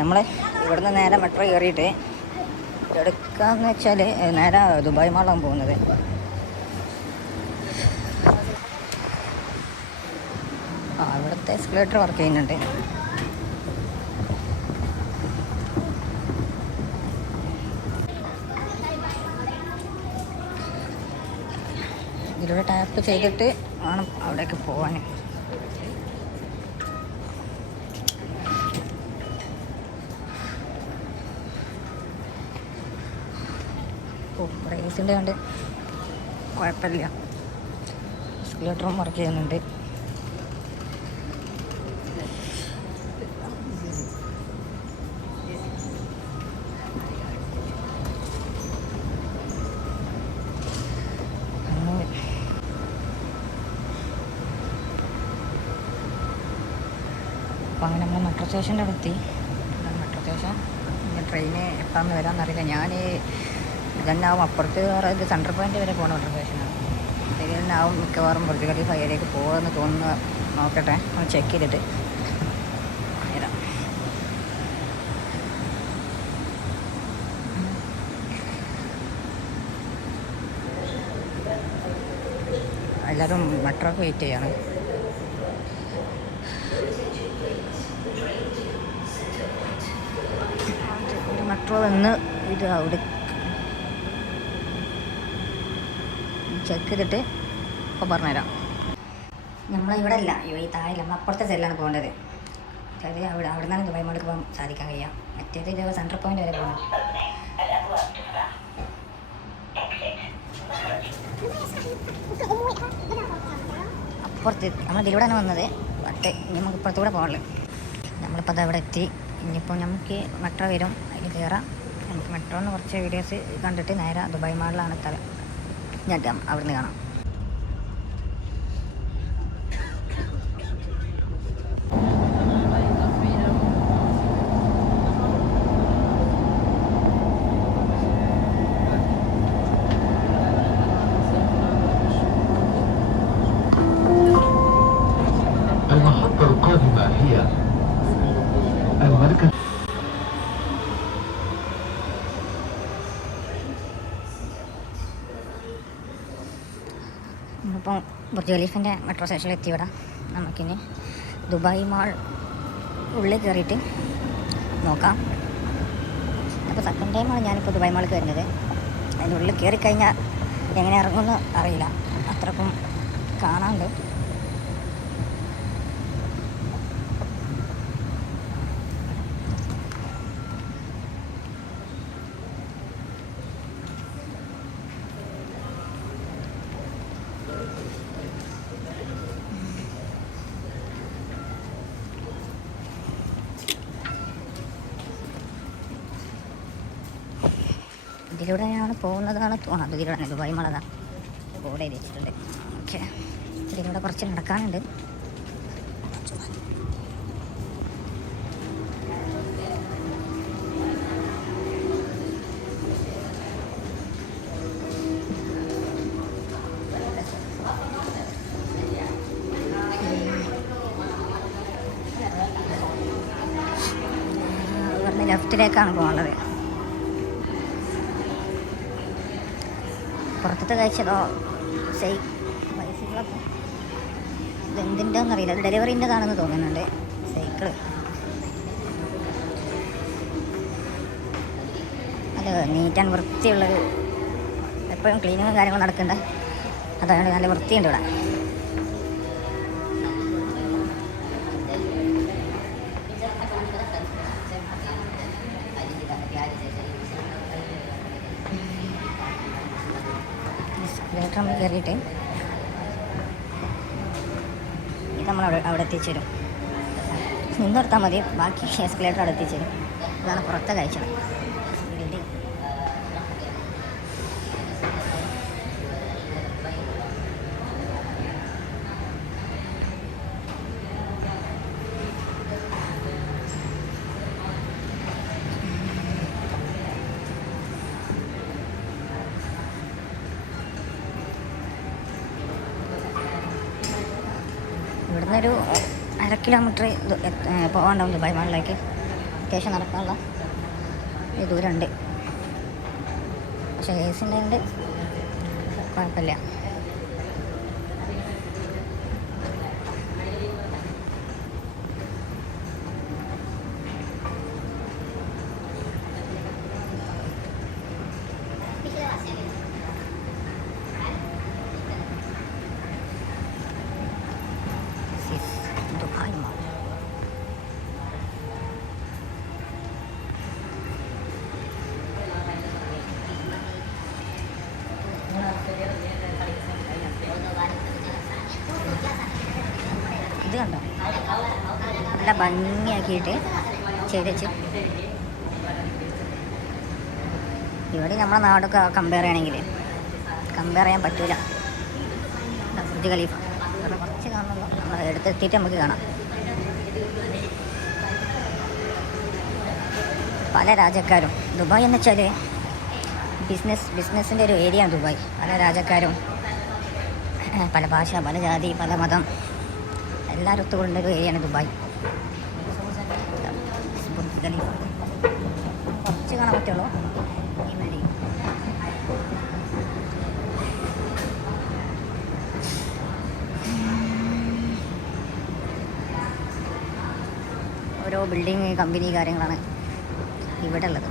നമ്മൾ ഇവിടുന്ന് നേരെ മെട്രോ കയറിയിട്ട് എടുക്കാന്ന് വെച്ചാൽ നേരെ ദുബായ് മാളാണ് പോകുന്നത്. ഇവിടുത്തെ എസ്കലേറ്റർ വർക്ക് ചെയ്യുന്നുണ്ട്. ഇതിലൂടെ ടാപ്പ് ചെയ്തിട്ട് വേണം അവിടേക്ക് പോകാൻ. പ്രൈസിൻ്റെ കണ്ട് കുഴപ്പമില്ല. എസ്കലേറ്ററും വർക്ക് ചെയ്യുന്നുണ്ട്. അപ്പോൾ അങ്ങനെ നമ്മൾ മെട്രോ സ്റ്റേഷൻ്റെ അടുത്ത് മെട്രോ സ്റ്റേഷൻ. പിന്നെ ട്രെയിന് എപ്പോഴാന്ന് വരാമെന്നറിയില്ല. ഞാൻ ഇതന്നാവും അപ്പുറത്ത് ഇത് സെൻട്രൽ പോയിൻ്റ് വരെ പോകണം മെട്രോ സ്റ്റേഷനാണ്. ഇതിൽ തന്നെയാവും മിക്കവാറും ബുർജ് ഖലീഫ ഏരിയയിലേക്ക് പോകുമെന്ന് തോന്നുന്നു. നോക്കട്ടെ, ഒന്ന് ചെക്ക് ചെയ്തിട്ട് വരാം. എല്ലാവരും മെട്രോക്ക് വെയിറ്റ് ചെയ്യാണ്. മെട്രോ വന്ന് ഇത് അവിടെ ചെക്ക് ചെയ്തിട്ട് ഇപ്പോൾ പറഞ്ഞുതരാം. നമ്മളിവിടെ അല്ല, ഈ താഴെ നമ്മൾ അപ്പുറത്തെ സൈഡിലാണ് പോകേണ്ടത്. അതായത് അവിടെ നിന്നാണ് ദുബായ് മാളിലേക്ക് പോകാൻ സാധിക്കാൻ കഴിയുക. മറ്റേത് ഇത് സെൻട്രൽ പോയിന്റ് വരെ പോകണം. അപ്പുറത്ത് നമ്മൾ ഇതിലൂടെ ആണ് വന്നത്. പക്ഷേ ഇനി നമുക്ക് ഇപ്പുറത്തൂടെ പോകാനുള്ളൂ. നമ്മളിപ്പോൾ അത് അവിടെ എത്തി. ഇനിയിപ്പോൾ നമുക്ക് മെട്രോ വരും, അതിന് കയറാം. നമുക്ക് മെട്രോന്ന് കുറച്ച് വീഡിയോസ് കണ്ടിട്ട് നേരെ ദുബായ് മാളിലാണ് എത്താറ്. ഞാൻ അവിടുന്ന് കാണാം. المحطة القادمة هي المركز. ഇപ്പം ബുർജ് ഖലീഫിൻ്റെ മെട്രോ സ്റ്റേഷനിൽ എത്തി. ഇവിടെ നമുക്കിനി ദുബായ് മാൾ ഉള്ളിൽ കയറിയിട്ട് നോക്കാം. അപ്പോൾ സെക്കൻഡ് ടൈമാണ് ഞാനിപ്പോൾ ദുബായ് മാളിൽ വരുന്നത്. അതിൻ്റെ ഉള്ളിൽ കയറിക്കഴിഞ്ഞാൽ എങ്ങനെ ഇറങ്ങുമെന്ന് അറിയില്ല, അത്രക്കും കാണാണ്ട്. ഇതിലൂടെയാണ് പോകുന്നതാണ് തോന്നുന്നത്. ഇതിലൂടെ ദുബായ് മാൾ അതാ ബോർഡ് എഴുതി വെച്ചിട്ടുണ്ട്. ഓക്കെ, ഇതിലൂടെ കുറച്ച് നടക്കാനുണ്ട്. ഇവിടുന്ന് ലെഫ്റ്റിലേക്കാണ് പോകേണ്ടത്. പുറത്തത്തെ കാഴ്ചതോ ബൈസിക്കിളൊക്കെ ഇതെന്തിൻ്റെന്ന് അറിയില്ല. അത് ഡെലിവറിൻ്റെതാണെന്ന് തോന്നുന്നുണ്ട്. സൈക്കിള് നല്ല നീറ്റ് ആൻഡ് വൃത്തിയുള്ളൊരു, എപ്പോഴും ക്ലീനിങ്ങും കാര്യങ്ങളും നടക്കണ്ട. അതുകൊണ്ട് നല്ല വൃത്തിയുണ്ട് ഇവിടെ. എസ്കലേറ്റർ നമ്മൾ കയറിയിട്ട് ഇത് നമ്മൾ അവിടെ എത്തിച്ചേരും. നിന്നെടുത്താൽ മതി, ബാക്കി എസ്കലേറ്റർ അവിടെ എത്തിച്ചേരും. ഇതാണ് പുറത്തെ കാഴ്ച. ഇവിടുന്നൊരു 1/2 കിലോമീറ്റർ പോകാണ്ടാവും ദുബായ് മാളിലേക്ക്. അത്യാവശ്യം നടക്കാനുള്ള ഈ ദൂരമുണ്ട്. പക്ഷേ AC ഉണ്ട്, കുഴപ്പമില്ല. Dubai mall. ഇത് കണ്ടോ, നല്ല ഭംഗിയാക്കിയിട്ട് ചെയ്തേച്ച്. ഇവിടെ നമ്മളെ നാടൊക്കെ കമ്പയർ ചെയ്യണമെങ്കിൽ കമ്പയർ ചെയ്യാൻ പറ്റൂല. ബുർജ് ഖലീഫ കുറച്ച് കാണുള്ളൂ, നമ്മൾ എടുത്തെത്തിയിട്ട് നമുക്ക് കാണാം. പല രാജ്യക്കാരും, ദുബായ് എന്ന് വെച്ചാൽ ബിസിനസ്സിൻ്റെ ഒരു ഏരിയയാണ് ദുബായ്. പല രാജ്യക്കാരും, പല ഭാഷ, പല ജാതി, പല മതം, എല്ലാവരും ഒത്തുകൊണ്ടൊരു ഏരിയയാണ് ദുബായ്. ബുർജ് ഖലീഫ കുറച്ച് കാണാൻ പറ്റുള്ളൂ. ഈ മതി. ഓരോ ബിൽഡിങ്, കമ്പനി കാര്യങ്ങളാണ് ഇവിടെ ഉള്ളത്.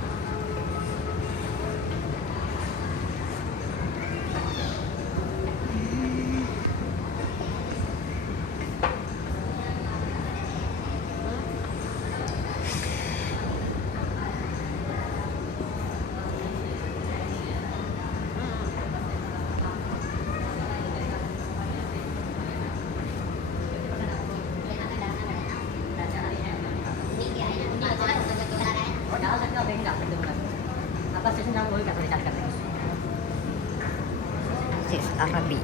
This is Arabi.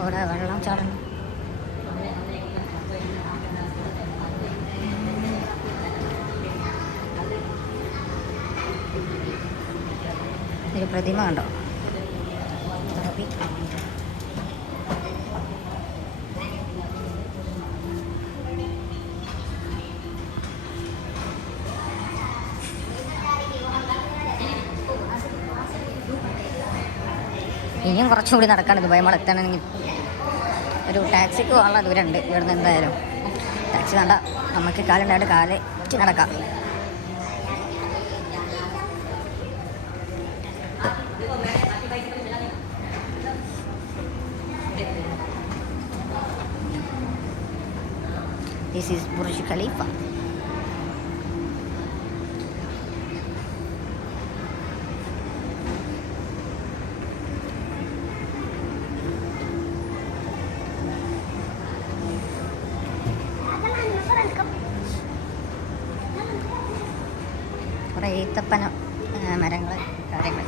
അവിടെ വെള്ളം ചാടുന്നു. ഒരു പ്രതിമ കണ്ടോ? അറബി. ഇനിയും കുറച്ചുകൂടി നടക്കാണ്ട് ദുബായ് മാൾ എത്തണമെങ്കിൽ. ഒരു ടാക്സിക്ക് പോകാനുള്ള ദൂരമുണ്ട് ഇവിടുന്ന്. എന്തായാലും ടാക്സി വേണ്ട, നമുക്ക് കാലുണ്ടായിട്ട് കാല് നടക്കാം. This is Burj Khalifa. കുറേ ഈത്തപ്പന മരങ്ങൾ, കാര്യങ്ങൾ.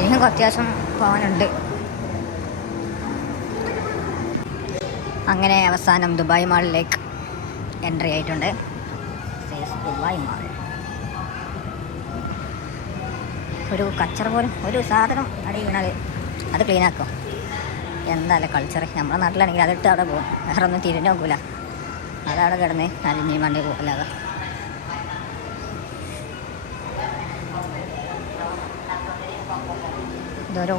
ഇനിയും അത്യാവശ്യം പോകാനുണ്ട്. അങ്ങനെ അവസാനം ദുബായ് മാളിലേക്ക് എൻട്രി ആയിട്ടുണ്ട്. Dubai mall. ഒരു കച്ചറ പോലും, ഒരു സാധനം അടി വീണാൽ അത് ക്ലീനാക്കും. എന്തായാലും കൾച്ചർ. നമ്മുടെ നാട്ടിലാണെങ്കിൽ അതിട്ട് അവിടെ പോകും, വേറെ ഒന്നും തിരിഞ്ഞു നോക്കൂല. അതവിടെ കിടന്ന് അലിഞ്ഞ് വണ്ടി പോകില്ലാതെ. ഇതൊരോ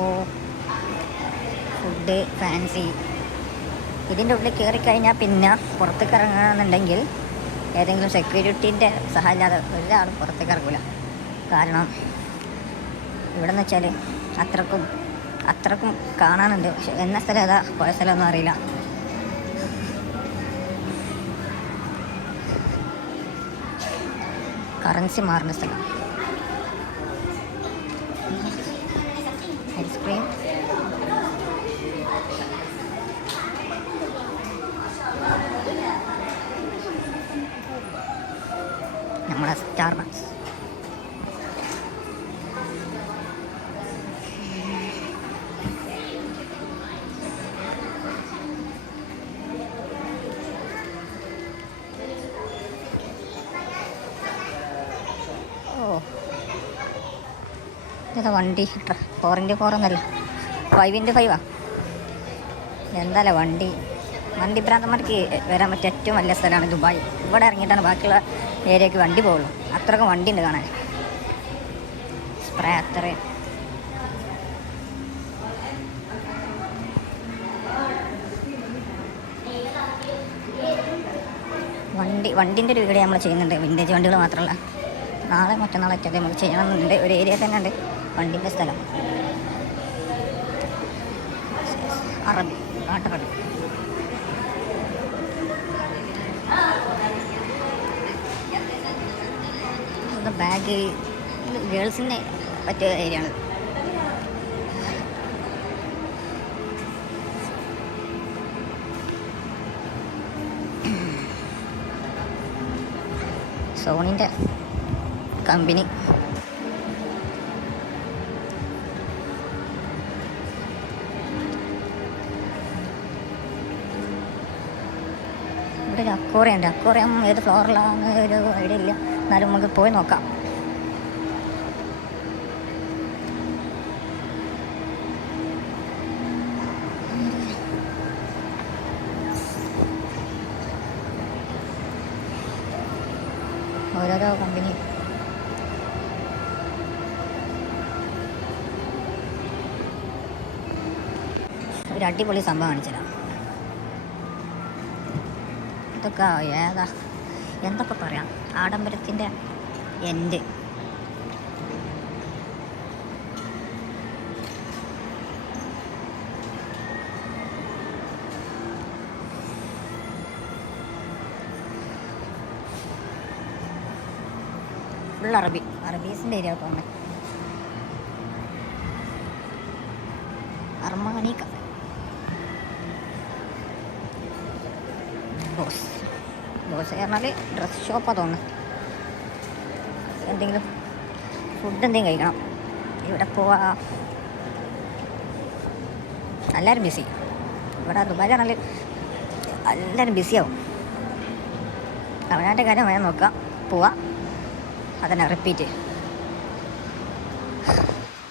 ഫുഡ് ഫാൻസി. ഇതിൻ്റെ ഉള്ളിൽ കയറിക്കഴിഞ്ഞാൽ പിന്നെ പുറത്തേക്ക് ഇറങ്ങണമെന്നുണ്ടെങ്കിൽ ഏതെങ്കിലും സെക്യൂരിറ്റീൻ്റെ സഹായം ഇല്ലാതെ ഒരാളും പുറത്തേക്ക് ഇറങ്ങില്ല. കാരണം ഇവിടെ എന്ന് വെച്ചാൽ അത്രക്കും കാണാനുണ്ട്. പക്ഷെ എന്ന സ്ഥലം ഏതാ, പോയ സ്ഥലമൊന്നും അറിയില്ല. കറൻസി മാറുന്ന സ്ഥലം. ഐസ്ക്രീം. നമ്മുടെ സ്റ്റാർബക്സ്. ഇതാ വണ്ടി 4x4 എന്നല്ല 5x5 എന്താല്ലേ വണ്ടി ഭ്രാന്തന്മാർക്ക് വരാൻ പറ്റിയ ഏറ്റവും വലിയ സ്ഥലമാണ് ദുബായ്. ഇവിടെ ഇറങ്ങിയിട്ടാണ് ബാക്കിയുള്ള ഏരിയക്ക് വണ്ടി പോകുള്ളൂ. അത്രയ്ക്കും വണ്ടി ഉണ്ട് കാണാൻ. സ്പ്രേ അത്രയും വണ്ടിൻ്റെ ഒരു വീഡിയോ നമ്മൾ ചെയ്യുന്നുണ്ട്. വിൻറ്റേജ് വണ്ടികൾ മാത്രമല്ല, നാളെ മറ്റന്നാളൊക്കെ നമുക്ക് ചെയ്യണമെന്നുണ്ട്. ഒരു ഏരിയ തന്നെ ഉണ്ട് വണ്ടിൻ്റെ സ്ഥലം. അറബി നാട്ടറബി ബാഗ് ഗേൾസിന് പറ്റിയ ഏരിയ ആണ്. സോണിൻ്റെ കമ്പനി ഇവിടെ ഒരു അക്വേറിയം ഉണ്ട്. അക്വേറിയം ഏത് ഫ്ലോറിലാണെന്ന് ഒരു ഐഡിയ ഇല്ല, എന്നാലും നമുക്ക് പോയി നോക്കാം. ഓരോരോ കമ്പനി ഒരു അടിപൊളി സംഭവം കാണിച്ചുതരാം. ഇതൊക്കെ ഏതാ എന്തൊക്കെ പറയാം, ആഡംബരത്തിൻ്റെ എൻഡ്. ഫുൾ അറബീസിൻ്റെ ഏരിയ പോകുന്നത്. അർമാനി ബോസ് പറഞ്ഞാൽ ഡ്രസ് ഷോപ്പാണ് തോന്നുന്നു. എന്തെങ്കിലും ഫുഡ് എന്തെങ്കിലും കഴിക്കണം. ഇവിടെ പോവാ എല്ലാവരും ബിസി. ഇവിടെ ദുബായിലാണെങ്കിൽ എല്ലാവരും ബിസിയാവും. അവനാൻ്റെ കാര്യം വേണം നോക്കാം, പോവാം. അതന്നെ റിപ്പീറ്റ്.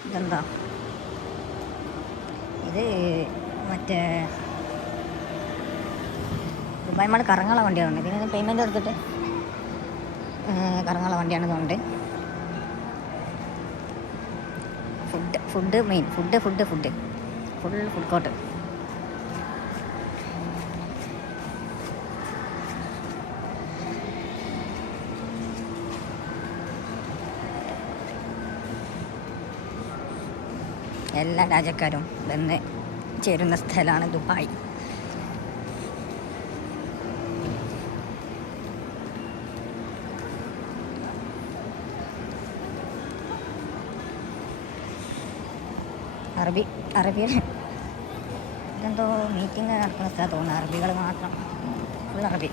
ഇതെന്താ ഇത്? മറ്റേ ദുബായ് മാൾ കറങ്ങാനുള്ള വണ്ടിയാണ്. ഇതിന് പേയ്മെൻറ്റ് കൊടുത്തിട്ട് കറങ്ങാനുള്ള വണ്ടിയാണ് തോന്നുന്നുണ്ട്. Food main food food court. എല്ലാ രാജ്യക്കാരും വന്ന് ചേരുന്ന സ്ഥലമാണ് ദുബായ്. അറബികൾ ഇതെന്തോ മീറ്റിംഗ് നടക്കുന്ന സ്ഥലം തോന്നുന്നു. അറബികൾ മാത്രം, ഫുൾ അറബി.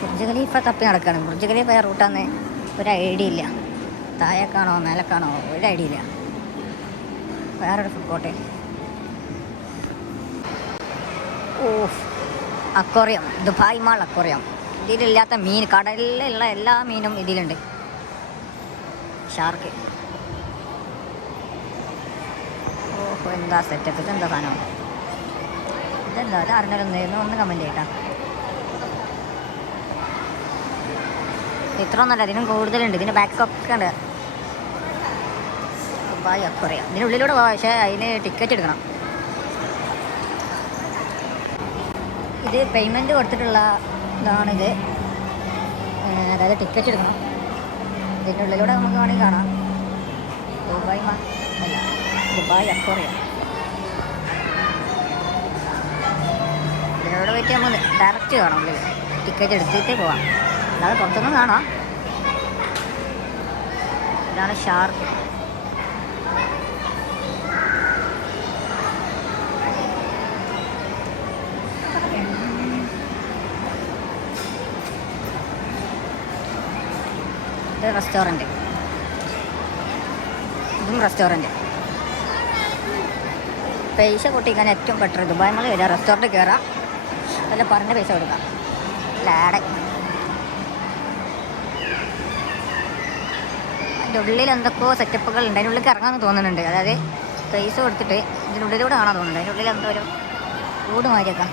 ബുർജ് ഖലീഫ തപ്പി നടക്കുകയാണ്. ബുർജ് ഖലീഫ റൂട്ടാന്ന് ഒരു ഐഡിയ ഇല്ല. താഴേക്കാണോ മേലക്കാണോ ഒരു ഐഡിയ ഇല്ല. വേറൊരു food court. Aquarium, Dubai mall aquarium. ഇതിലില്ലാത്ത മീൻ, കടലിലുള്ള എല്ലാ മീനും ഇതിലുണ്ട്. ഷാർക്ക്. ഓഹോ, എന്താ സെറ്റപ്പ്! ഇതെന്താ സാധനം? ഇതെന്താ? അത് അറിഞ്ഞാലൊന്നും ഒന്ന് കമൻറ്റ് ചെയ്യട്ടാ. ഇത്ര ഒന്നല്ല, ഇതിനും കൂടുതലുണ്ട്. ഇതിൻ്റെ ബാക്കൊക്കെ ഉണ്ട്. Dubai aquarium. ഇതിനുള്ളിലൂടെ പോകാം, പക്ഷേ അതിന് ടിക്കറ്റ് എടുക്കണം. ഇത് പേയ്മെൻറ്റ് കൊടുത്തിട്ടുള്ള ഇതാണിത്. അതായത് ടിക്കറ്റ് എടുക്കണം. ഇതിൻ്റെ ഉള്ളിലൂടെ നമുക്ക് വേണമെങ്കിൽ കാണാം. Dubai aquarium. ഇതിനോട് പറ്റി നമ്മൾ ഡയറക്റ്റ് കാണാം. ഉള്ളിൽ ടിക്കറ്റ് എടുത്തിട്ട് പോവാം, അല്ലാതെ പുറത്തൊന്നും കാണാം. ഇതാണ് ഷാർക്ക്. ഇത് റെസ്റ്റോറൻറ്റ്. ഇതും റെസ്റ്റോറൻറ്റ്. പൈസ പൊട്ടിക്കാൻ ഏറ്റവും ബെറ്റർ ദുബായ് മാൾ വരിക, റെസ്റ്റോറൻറ്റ് കയറാം, അല്ല പറഞ്ഞ പൈസ കൊടുക്കാം. ലാഡ് ഇതിൻ്റെ ഉള്ളിൽ എന്തൊക്കെയോ സെറ്റപ്പുകൾ ഉണ്ട്. അതിൻ്റെ ഉള്ളിൽ ഇറങ്ങാമെന്ന് തോന്നുന്നുണ്ട്. അതായത് പൈസ കൊടുത്തിട്ട് ഇതിൻ്റെ ഉള്ളിലൂടെ കാണാൻ തോന്നുന്നുണ്ട്. അതിൻ്റെ ഉള്ളിൽ എന്തോ ഒരു കൂട് മാതിരിയൊക്കെ.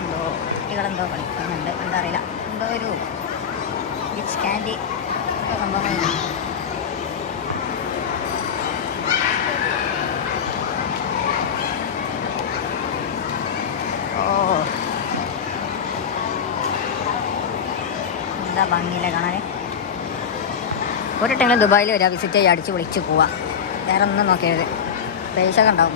എന്തോ കുട്ടികളെന്തോ കളിക്കുന്നുണ്ട്, എന്താ അറിയില്ല. എന്തോ ഒരു ബീച്ച് ക്യാൻഡി സംഭവങ്ങളുണ്ട്. ഓ എന്താ ഭംഗിയില്ലേ കാണാൻ. ഒരു ടൈമിൽ ദുബായിൽ വരിക, വിസിറ്റ് ചെയ്യുക, അടിച്ച് വിളിച്ച് പോവുക, വേറെ ഒന്നും നോക്കിയത്. പൈസ ഒക്കെ ഉണ്ടാവും.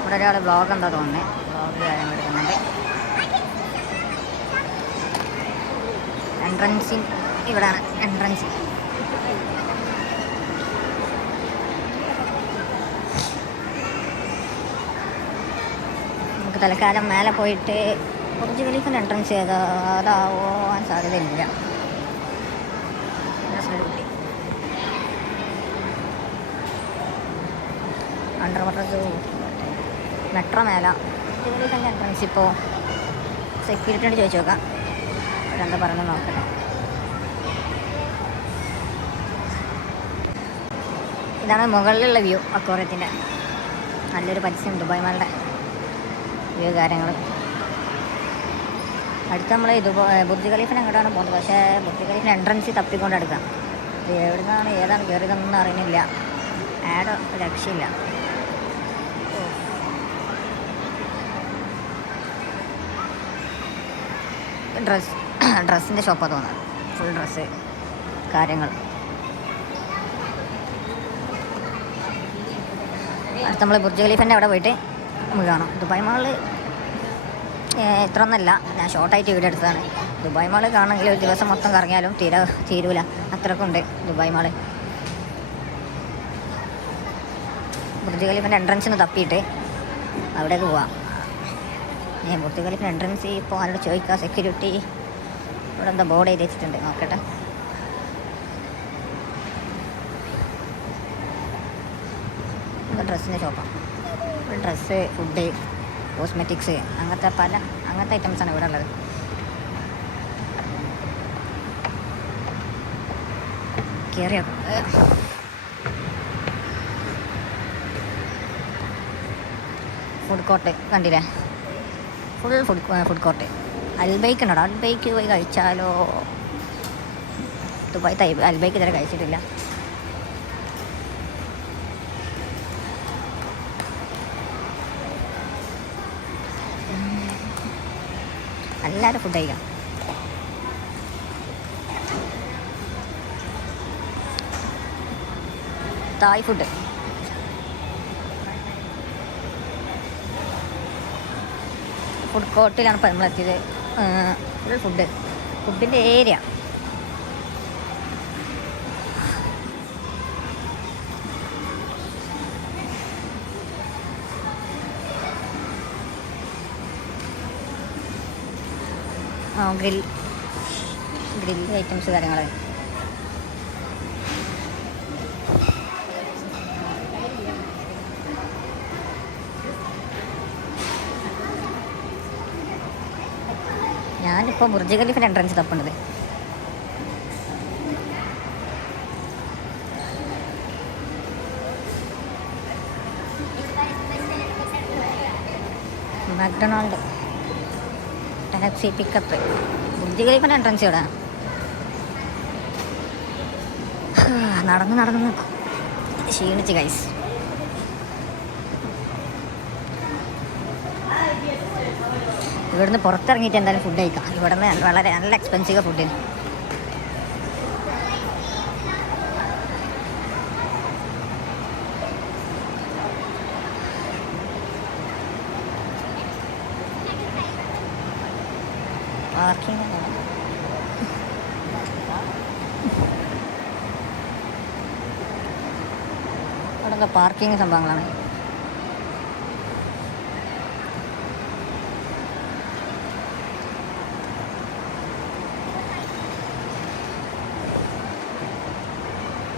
ഇവിടെ ഒരാൾ വ്ളോഗ് എന്താ തോന്നുന്നത്, വ്ളോഗ് കാര്യങ്ങൾ എടുക്കുന്നുണ്ട്. എൻട്രൻസിൽ ഇവിടെയാണ് എൻട്രൻസ്. നമുക്ക് തൽക്കാലം മേലെ പോയിട്ട് ബുർജ് ഖലീഫിൻ്റെ എൻട്രൻസ് അതാവാൻ സാധ്യതയില്ല. അണ്ടർ വാട്ടർ സൂ, മെട്രോ മേല, ബുർജ് ഖലീഫിൻ്റെ എൻട്രൻസ്. ഇപ്പോൾ സെക്യൂരിറ്റിയോട് ചോദിച്ചു നോക്കാം, അവരെന്താ പറയുന്നത് നോക്കട്ടെ. ഇതാണ് മുകളിലുള്ള വ്യൂ, അക്വേറിയത്തിൻ്റെ. നല്ലൊരു പരസ്യം, ദുബായ് മാളുടെ വ്യൂ കാര്യങ്ങൾ. അടുത്ത് നമ്മൾ ബുർജ് ഖലീഫിന് അങ്ങോട്ടാണ് പോകുന്നത്. പക്ഷേ ബുർജ് ഖലീഫിന് എൻട്രൻസ് തപ്പിക്കൊണ്ട് എടുക്കാം. ഇത് എവിടുന്നാണ് ഏതാണ് കയറിയതെന്നൊന്നും അറിയുന്നില്ല. ആഡ് രക്ഷയില്ല. ഡ്രസ്സിൻ്റെ ഷോപ്പാണ് തോന്നുന്നത്. ഫുൾ ഡ്രസ്സ് കാര്യങ്ങൾ. അടുത്ത് നമ്മൾ ബുർജ് ഖലീഫിൻ്റെ അവിടെ പോയിട്ട് നമുക്ക് കാണാം. ദുബായ് മാള് ഇത്ര ഒന്നല്ല, ഞാൻ ഷോർട്ടായിട്ട് വീഡിയോ എടുത്തതാണ്. ദുബായ് മാള് കാണണമെങ്കിൽ ഒരു ദിവസം മൊത്തം കറങ്ങിയാലും തീരൂല, അത്രക്കുണ്ട് ദുബായ് മാള്. ബുർജ് ഖലീഫിൻ്റെ എൻട്രൻസിന് തപ്പിയിട്ട് അവിടേക്ക് പോവാം. ബുർജ് ഖലീഫിൻ്റെ എൻട്രൻസ് ഇപ്പോൾ ആരോട് ചോദിക്കാം. സെക്യൂരിറ്റി ഇവിടെ എന്താ ബോർഡ് എഴുതി വെച്ചിട്ടുണ്ട്, നോക്കട്ടെ. ഡ്രസ്സിൻ്റെ ഷോപ്പാണ്. ഡ്രസ്സ്, ഫുഡ്, കോസ്മെറ്റിക്സ്, അങ്ങനത്തെ ഐറ്റംസാണ് ഇവിടെ ഉള്ളത്. കയറിയോ? ഫുഡ് കോർട്ട് കണ്ടില്ലേ, ഫുൾ ഫുഡ് കോർട്ട്. അൽബൈക്ക് ഉണ്ടോ? അൽബൈക്ക് പോയി കഴിച്ചാലോ? ദുബായ് അൽബൈക്ക് ഇതുവരെ കഴിച്ചിട്ടില്ല. എല്ലാവരും ഫുഡ് കഴിക്കാം. Thai food. ഫുഡ് കോർട്ടിലാണ് ഇപ്പോൾ നമ്മളെത്തിയത്. ഫുൾ ഫുഡിൻ്റെ ഏരിയ. ഗ്രിൽ ഐറ്റംസ് കാര്യങ്ങൾ. ഞാനിപ്പോൾ ബുർജ് ഖലീഫിൻ്റെ എൻട്രൻസ് തപ്പുന്നത്. McDonald taxi pickup. ബുർജ് ഖലീഫിൻ്റെ എൻട്രൻസ് ഇവിടെ. നടന്ന് ക്ഷീണിച്ച് ഗൈസ്. ഇവിടുന്ന് പുറത്തിറങ്ങിയിട്ട് എന്തായാലും ഫുഡ് കഴിക്കാം. ഇവിടുന്ന് വളരെ നല്ല എക്സ്പെൻസീവ് ഫുഡിന്. പാർക്കിംഗ് അവിടെ പാർക്കിംഗ് സംഭവങ്ങളാണ്.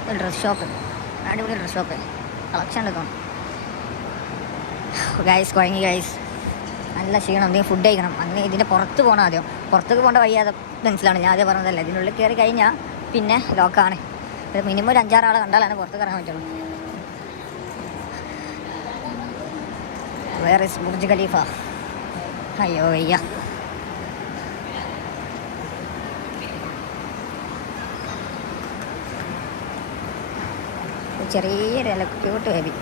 ഒരു ഡ്രസ് ഷോപ്പ്, അടിപൊളി ഡ്രസ് ഷോപ്പ്, കളക്ഷൻ എടുക്കണം. ഗൈസ് കുഴങ്ങി ഗൈസ്, നല്ല ക്ഷീണം. എന്തെങ്കിലും ഫുഡ് കഴിക്കണം. അങ്ങനെ ഇതിൻ്റെ പുറത്ത് പോകണം. ആദ്യം പുറത്തേക്ക് പോകേണ്ട വഴി അത് മനസ്സിലാണ്, ഞാൻ ആദ്യം പറഞ്ഞതല്ലേ. ഇതിനുള്ളിൽ കയറി കഴിഞ്ഞാൽ പിന്നെ ലോക്കാണ്. മിനിമം ഒരു 5-6 ആളെ കണ്ടാലാണ് പുറത്തേക്ക് ഇറങ്ങാൻ പറ്റുള്ളൂ. Where is Burj Khalifa? അയ്യോ വയ്യ. ചെറിയൊരു ക്യൂട്ട് ബേബി.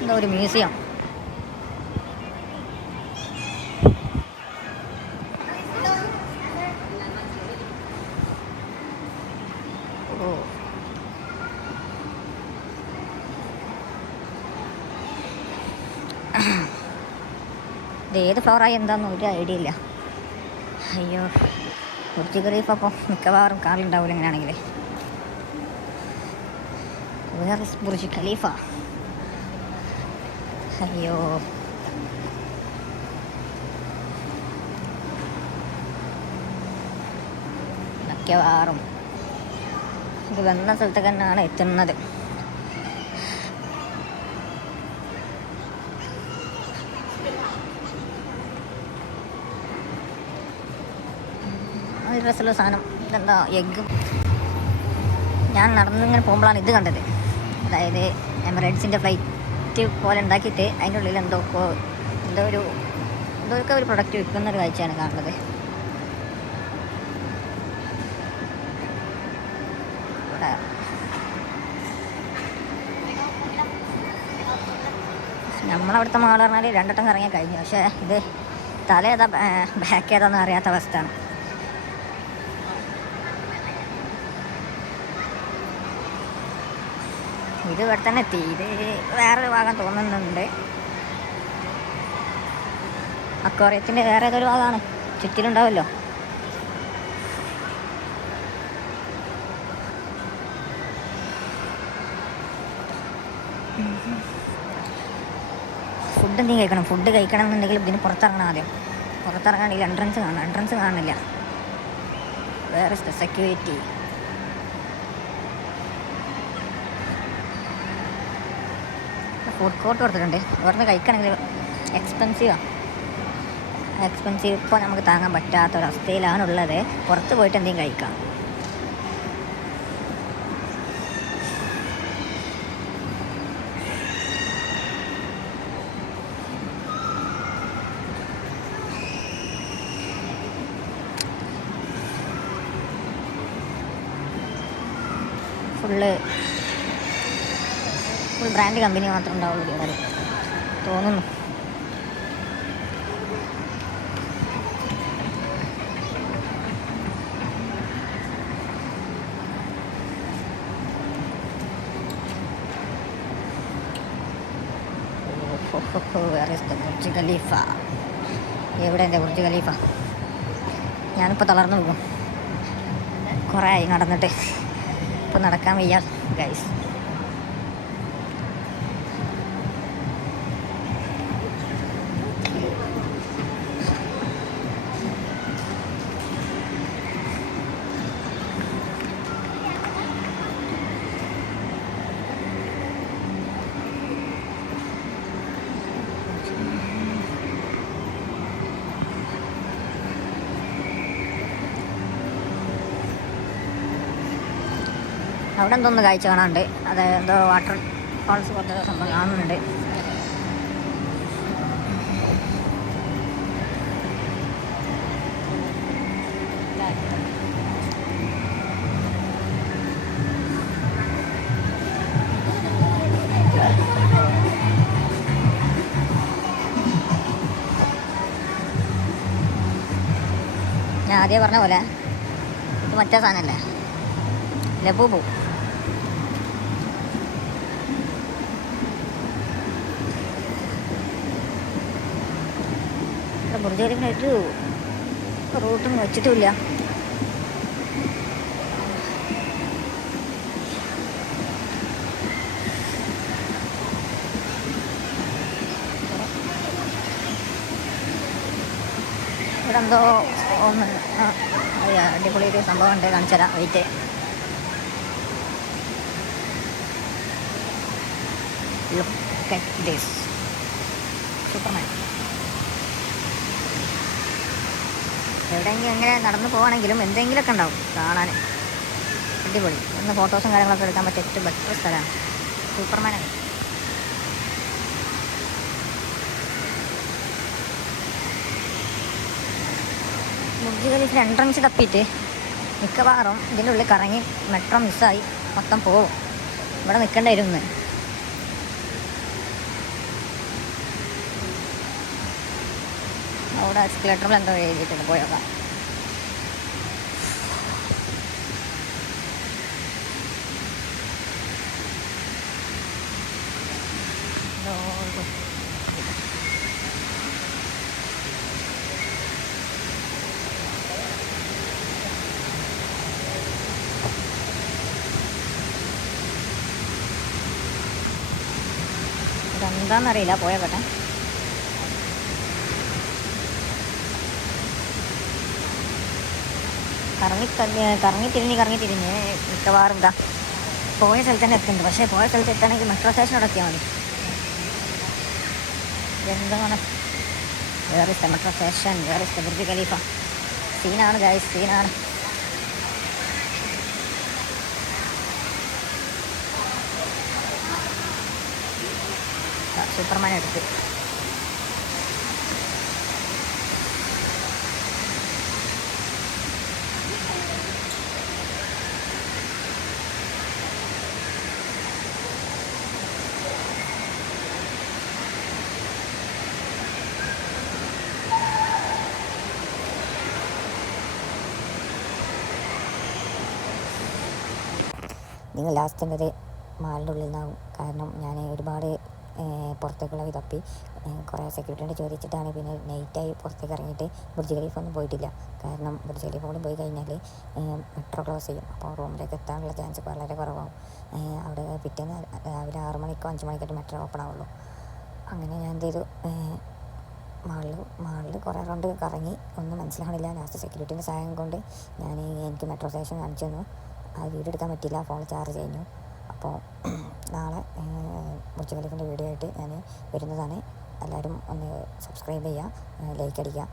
എന്താ ഒരു മ്യൂസിയം. ഓ ഇത് ഏത് ഫ്ലോറായി എന്താണെന്ന് ഒരു ഐഡിയ ഇല്ല. അയ്യോ, ബുർജ് ഖലീഫ അപ്പോൾ മിക്കവാറും കാറിലുണ്ടാവില്ല എങ്ങനെയാണെങ്കിൽ. Where is Burj Khalifa? അയ്യോ, മിക്കവാറും ഇത് വന്ന സ്ഥലത്തേക്ക് തന്നെയാണ് എത്തുന്നത്. രസമുള്ള സാധനം ഇതെന്താ, എഗ്ഗ്. ഞാൻ നടന്നിങ്ങനെ പോകുമ്പോഴാണ് ഇത് കണ്ടത്. അതായത് എമിറേറ്റ്സിൻ്റെ ഫ്ലൈറ്റ് പോലെ ഉണ്ടാക്കിയിട്ട് അതിൻ്റെ ഉള്ളിൽ എന്തൊക്കെ ഒരു പ്രൊഡക്റ്റ് വിൽക്കുന്നൊരു കാഴ്ചയാണ് കാണുന്നത്. നമ്മളവിടുത്തെ മാൾ പറഞ്ഞാൽ 2 വട്ടം കറങ്ങിയാൽ കഴിഞ്ഞു. പക്ഷേ ഇത് തല ഏതാ ബാക്ക് ഏതാന്ന് അറിയാത്ത അവസ്ഥയാണ്. ഇത് ഇവിടെ തന്നെ എത്തി. ഇത് വേറൊരു ഭാഗം തോന്നുന്നുണ്ട്. അക്വേറിയത്തിൻ്റെ വേറെ ഏതൊരു ഭാഗമാണ്, ചുറ്റിലുണ്ടാവുമല്ലോ. ഫുഡ് എന്തെങ്കിലും കഴിക്കണം. ഫുഡ് കഴിക്കണം എന്നുണ്ടെങ്കിൽ ഇതിന് പുറത്തിറങ്ങണം. ആദ്യം പുറത്തിറങ്ങണമെങ്കിൽ എൻട്രൻസ് കാണുന്നില്ല. വേറെ സെക്യൂരിറ്റി. ഫുഡ് കോർട്ട് കൊടുത്തിട്ടുണ്ട്. ഇവിടുന്ന് കഴിക്കണമെങ്കിൽ എക്സ്പെൻസീവ് ഇപ്പോൾ നമുക്ക് താങ്ങാൻ പറ്റാത്തൊരവസ്ഥയിലാണുള്ളത്. പുറത്ത് പോയിട്ട് എന്തെങ്കിലും കഴിക്കാം. ഫുൾ ബ്രാൻഡ് കമ്പനി മാത്രമേ ഉണ്ടാവുള്ളൂ ഇവിടെ തോന്നുന്നു. ബുർജ് ഖലീഫ എവിടെ? എൻ്റെ ബുർജ് ഖലീഫ. ഞാനിപ്പോൾ തളർന്നു പോകും. കുറേ ആയി നടന്നിട്ട്, ഇപ്പോൾ നടക്കാൻ വയ്യ ഗൈസ്. അവിടെ എന്തോന്ന് കാഴ്ച കാണാനുണ്ട്. അതായത് എന്തോ വാട്ടർ ഫാൾസ് പോലത്തെ സംഭവം കാണുന്നുണ്ട്. ഞാൻ ആദ്യം പറഞ്ഞ പോലെ ഇത് മറ്റേ സാധനമല്ലേ, ലബൂബു. ബുർജ് ഖലീഫിന് ഒരു റൂട്ടൊന്നും വെച്ചിട്ടുമില്ല. ഇവിടെ എന്തോ ഒന്ന് അടിപൊളി ഒരു സംഭവം ഉണ്ട്, കാണിച്ചു തരാം. Wait. Look at this. Superman. എവിടെയെങ്കിലും എങ്ങനെ നടന്നു പോവാണെങ്കിലും എന്തെങ്കിലുമൊക്കെ ഉണ്ടാവും കാണാൻ. അടിപൊളി. ഒന്ന് ഫോട്ടോസും കാര്യങ്ങളൊക്കെ എടുക്കാൻ പറ്റിയ ഏറ്റവും ബെറ്റർ സ്ഥലമാണ് സൂപ്പർമാനാണ്. ബുർജ് ഖലീഫിൽ എൻട്രൻസ് തപ്പിയിട്ട് മിക്കവാറും ഇതിൻ്റെ ഉള്ളിൽ കറങ്ങി മെട്രോ മിസ്സായി മൊത്തം പോവും. ഇവിടെ നിൽക്കേണ്ടായിരുന്നു. അവിടെ എക്സ്കലേറ്ററിൽ എന്തോ എഴുതിയിട്ടുണ്ട്, പോയോക്കാം. ഇതെന്താണെന്നറിയില്ല, പോയോക്കട്ടെ. കറങ്ങി തിരിഞ്ഞ് മിക്കവാറും ഇതാ പോയ സ്ഥലത്ത് തന്നെ എത്തുന്നുണ്ട്. പക്ഷേ പോയ സ്ഥലത്ത് എത്തണമെങ്കിൽ മെട്രോ സ്റ്റേഷനോട് എത്തിയാൽ മതി. എന്താണ് where is the metro station, where is the Burj Khalifa. സീനാണ് ഗൈസ്, സീനാണ്. സൂപ്പർമാൻ എടുത്ത് നിങ്ങൾ ലാസ്റ്റ് ഒരു മാളിൻ്റെ ഉള്ളിൽ നിന്നാവും. കാരണം ഞാൻ ഒരുപാട് പുറത്തേക്കുള്ള തപ്പി കുറേ സെക്യൂരിറ്റിയോട് ചോദിച്ചിട്ടാണ് പിന്നെ നൈറ്റായി പുറത്തേക്ക് ഇറങ്ങിയിട്ട് ബുർജ് ഖലീഫ ഒന്നും പോയിട്ടില്ല. കാരണം ബുർജ് ഖലീഫ കൂടി പോയി കഴിഞ്ഞാൽ മെട്രോ ക്ലോസ് ചെയ്യും. അപ്പോൾ റൂമിലേക്ക് എത്താനുള്ള ചാൻസ് വളരെ കുറവാകും. അവിടെ പിറ്റേന്ന് രാവിലെ 6 മണിക്കോ 5 മണിക്കായിട്ട് മെട്രോ ഓപ്പൺ ആവുള്ളൂ. അങ്ങനെ ഞാൻ എന്ത് ചെയ്തു, മാളിൽ കുറേ റൗണ്ട് കറങ്ങി, ഒന്നും മനസ്സിലാവണില്ല. ലാസ്റ്റ് സെക്യൂരിറ്റീൻ്റെ സഹായം കൊണ്ട് എനിക്ക് മെട്രോ സ്റ്റേഷൻ കാണിച്ചു തന്നു. ആ വീഡിയോ എടുക്കാൻ പറ്റില്ല, ഫോൺ ചാർജ് കഴിഞ്ഞു. അപ്പോൾ നാളെ ബുർജ് ഖലീഫിൻ്റെ വീഡിയോ ആയിട്ട് ഞാൻ വരുന്നതാണ്. എല്ലാവരും ഒന്ന് സബ്സ്ക്രൈബ് ചെയ്യുക, ലൈക്ക് അടിക്കുക.